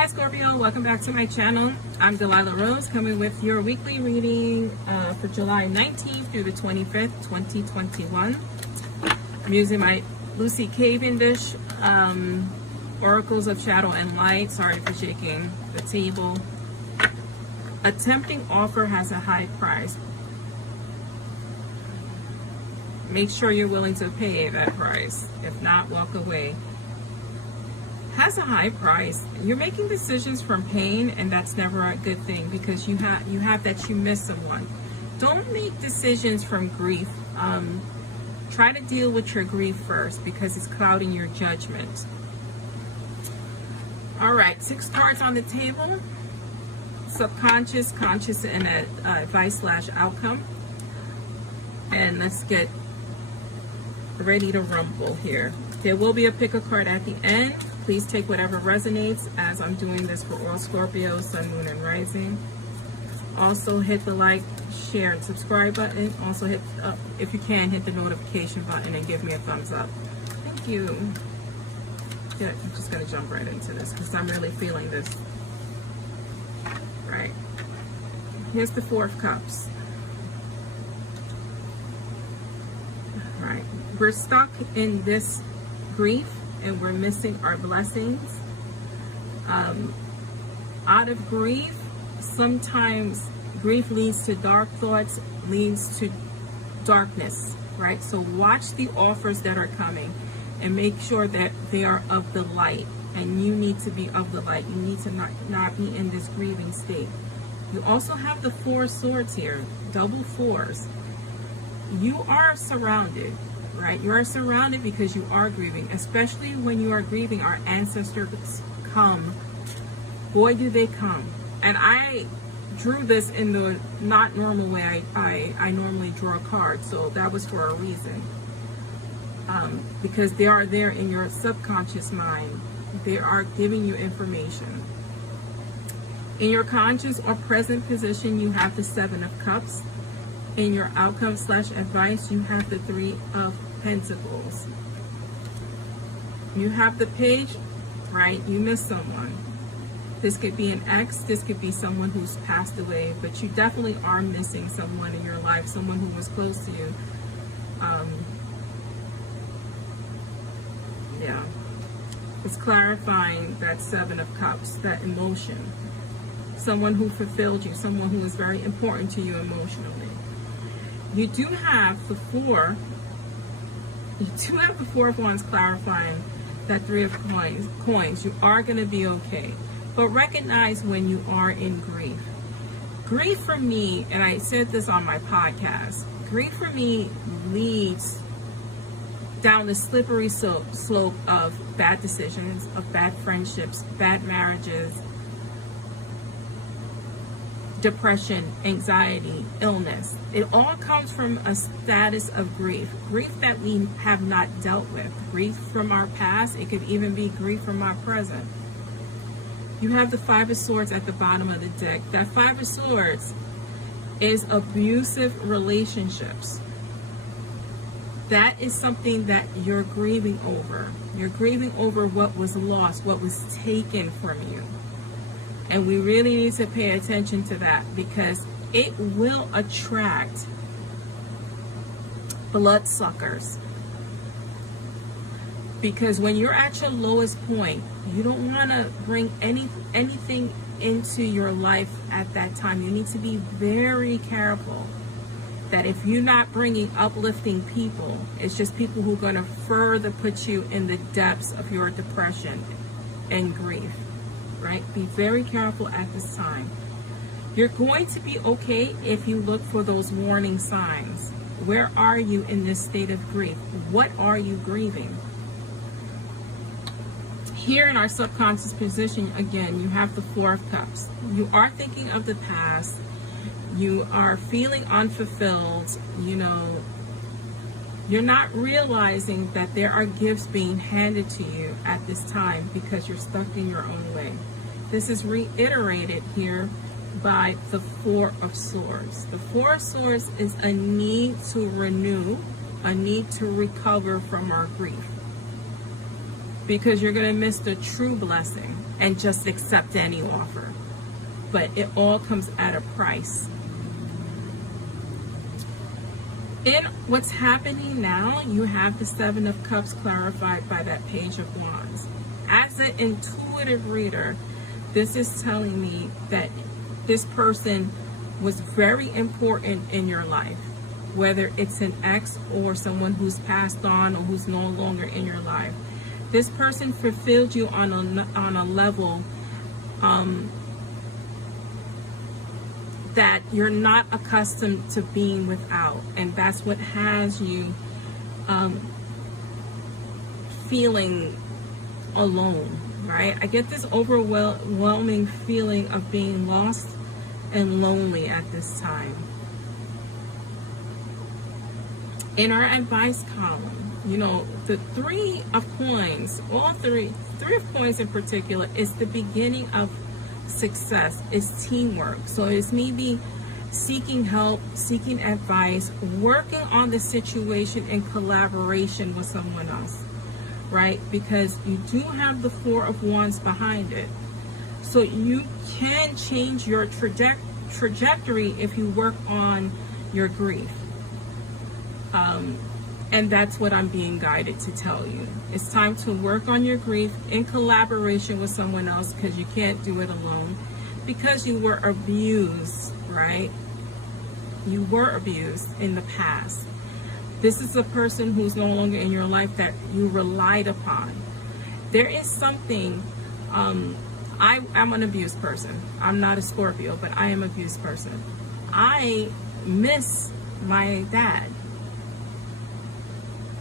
Hi Scorpio, welcome back to my channel. I'm Delilah Rose, coming with your weekly reading for July 19th through the 25th, 2021. I'm using my Lucy Cavendish Oracles of Shadow and Light. Sorry for shaking the table. A tempting offer has a high price. Make sure you're willing to pay that price. If not, walk away. Has a high price. You're making decisions from pain, and that's never a good thing, because you have that you miss someone. Don't make decisions from grief. Try to deal with your grief first, because it's clouding your judgment. All right, 6 cards on the table. Subconscious, conscious, and advice/outcome. And let's get ready to rumble here. There will be a Pickacard at the end. Please take whatever resonates, as I'm doing this for all Scorpios, Sun, Moon, and Rising. Also hit the like, share, and subscribe button. Also hit, if you can, hit the notification button and give me a thumbs up. Thank you. Yeah, I'm just going to jump right into this because I'm really feeling this. Right. Here's the 4 of Cups. Right. We're stuck in this grief, and we're missing our blessings. Out of grief, sometimes grief leads to dark thoughts, leads to darkness, right? So watch the offers that are coming and make sure that they are of the light, and you need to be of the light. You need to not be in this grieving state. You also have the 4 swords here, double 4s. You are surrounded. Right? You are surrounded because you are grieving. Especially when you are grieving, our ancestors come. Boy, do they come. And I drew this in the not normal way I normally draw a card. So that was for a reason. Because they are there in your subconscious mind. They are giving you information. In your conscious or present position, you have the 7 of Cups. In your outcome/advice, you have the 3 of Pentacles. You have the Page, right? You miss someone. This could be an ex, this could be someone who's passed away, but you definitely are missing someone in your life, someone who was close to you. Yeah. It's clarifying that 7 of Cups, that emotion. Someone who fulfilled you, someone who is very important to you emotionally. You do have the 4. You do have the 4 of Wands clarifying that 3 of coins. You are going to be okay. But recognize when you are in grief. Grief for me, and I said this on my podcast, grief for me leads down the slippery slope of bad decisions, of bad friendships, bad marriages, depression, anxiety, illness. It all comes from a status of grief. Grief that we have not dealt with. Grief from our past. It could even be grief from our present. You have the 5 of Swords at the bottom of the deck. That 5 of Swords is abusive relationships. That is something that you're grieving over. You're grieving over what was lost, what was taken from you. And we really need to pay attention to that, because it will attract bloodsuckers. Because when you're at your lowest point, you don't want to bring anything into your life at that time. You need to be very careful that if you're not bringing uplifting people, it's just people who are going to further put you in the depths of your depression and grief. Right? Be very careful at this time. You're going to be okay if you look for those warning signs. Where are you in this state of grief? What are you grieving? Here in our subconscious position, again, you have the 4 of Cups. You are thinking of the past. You are feeling unfulfilled. You know, you're not realizing that there are gifts being handed to you at this time because you're stuck in your own way. This is reiterated here by the 4 of Swords. The 4 of Swords is a need to renew, a need to recover from our grief. Because you're going to miss the true blessing. and just accept any offer. But it all comes at a price. In what's happening now, you have the Seven of Cups clarified by that Page of Wands. As an intuitive reader, this is telling me that this person was very important in your life, whether it's an ex or someone who's passed on or who's no longer in your life. This person fulfilled you on a level that you're not accustomed to being without, and that's what has you feeling alone, right? I get this overwhelming feeling of being lost and lonely at this time. In our advice column, you know, the Three of Coins, all three of Coins in particular, is the beginning of success. Is teamwork. So it's maybe seeking help, seeking advice, working on the situation in collaboration with someone else, right? Because you do have the Four of Wands behind it. So you can change your trajectory if you work on your grief. And that's what I'm being guided to tell you. It's time to work on your grief in collaboration with someone else, because you can't do it alone. Because you were abused, right? You were abused in the past. This is a person who's no longer in your life that you relied upon. There is something, I'm an abused person. I'm not a Scorpio, but I am an abused person. I miss my dad.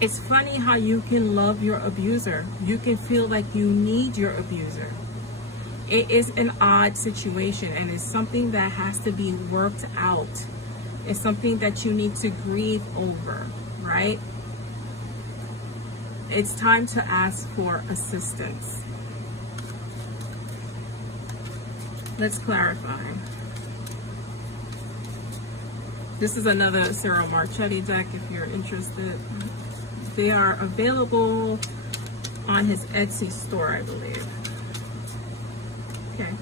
It's funny how you can love your abuser. You can feel like you need your abuser. It is an odd situation, and it's something that has to be worked out. It's something that you need to grieve over, right? It's time to ask for assistance. Let's clarify. This is another Cyril Marchetti deck if you're interested. They are available on his Etsy store, I believe. Okay.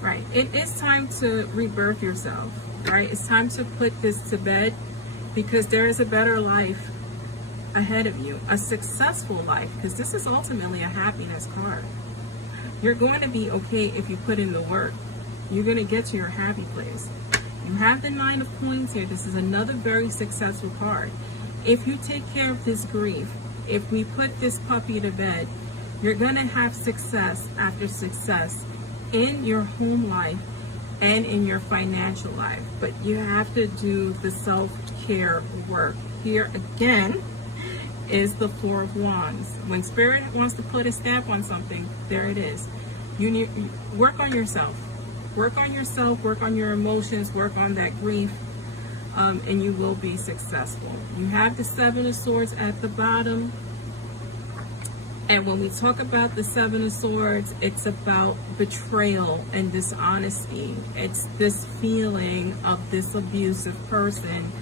Right. It is time to rebirth yourself, right? It's time to put this to bed, because there is a better life ahead of you, a successful life, because this is ultimately a happiness card. You're going to be okay if you put in the work. You're going to get to your happy place. You have the Nine of Coins here. This is another very successful card. If you take care of this grief, if we put this puppy to bed, you're going to have success after success in your home life and in your financial life. But you have to do the self-care work. Here again is the Four of Wands. When Spirit wants to put a stamp on something, there it is. You need work on yourself. Work on yourself, work on your emotions, work on that grief. And you will be successful. You have the Seven of Swords at the bottom. And when we talk about the Seven of Swords, it's about betrayal and dishonesty. It's this feeling of this abusive person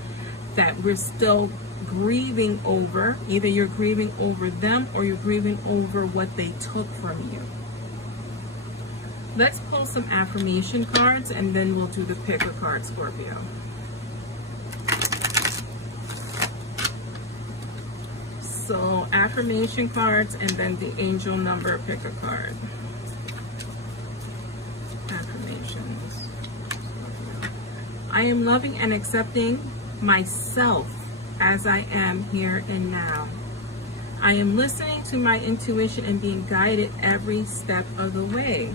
that we're still grieving over. Either you're grieving over them or you're grieving over what they took from you. Let's pull some affirmation cards, and then we'll do the Pickacard, Scorpio. So affirmation cards, and then the angel number, Pickacard. Affirmations. I am loving and accepting myself as I am here and now. I am listening to my intuition and being guided every step of the way.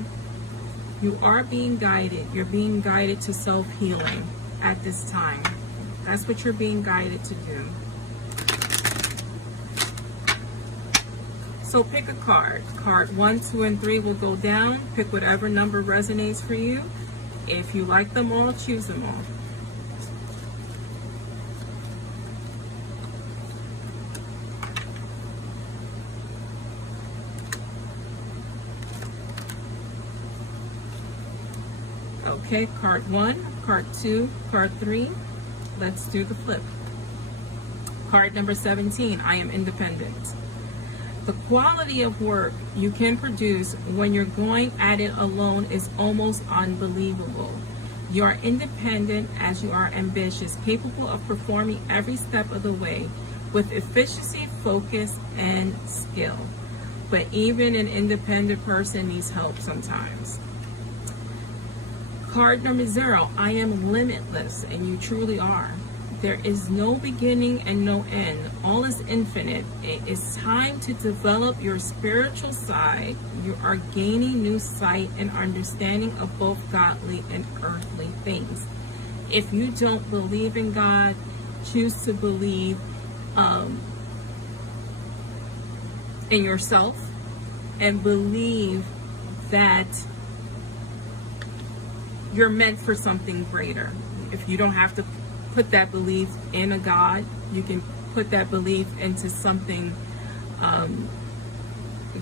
You are being guided. You're being guided to self-healing at this time. That's what you're being guided to do. So pick a card. Card 1, 2, and 3 will go down. Pick whatever number resonates for you. If you like them all, choose them all. Okay, card 1, card 2, card 3. Let's do the flip. Card number 17, I am independent. The quality of work you can produce when you're going at it alone is almost unbelievable. You are independent as you are ambitious, capable of performing every step of the way with efficiency, focus, and skill. But even an independent person needs help sometimes. Card number 0, I am limitless, and you truly are. There is no beginning and no end. All is infinite. It is time to develop your spiritual side. You are gaining new sight and understanding of both godly and earthly things. If you don't believe in God, choose to believe in yourself and believe that you're meant for something greater. If you don't have to put that belief in a God, you can put that belief into something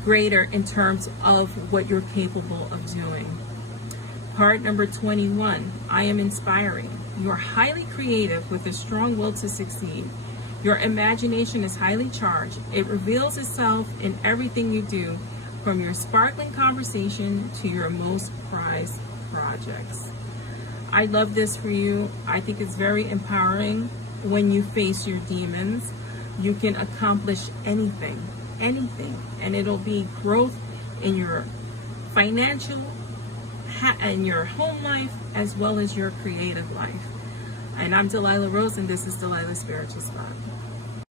greater in terms of what you're capable of doing. Card number 21, I am inspiring. You're highly creative with a strong will to succeed. Your imagination is highly charged. It reveals itself in everything you do, from your sparkling conversation to your most prized projects. I love this for you. I think it's very empowering. When you face your demons, you can accomplish anything, and it'll be growth in your financial and your home life as well as your creative life. And I'm Delilah Rose, and this is Delilah's Spiritual Spot.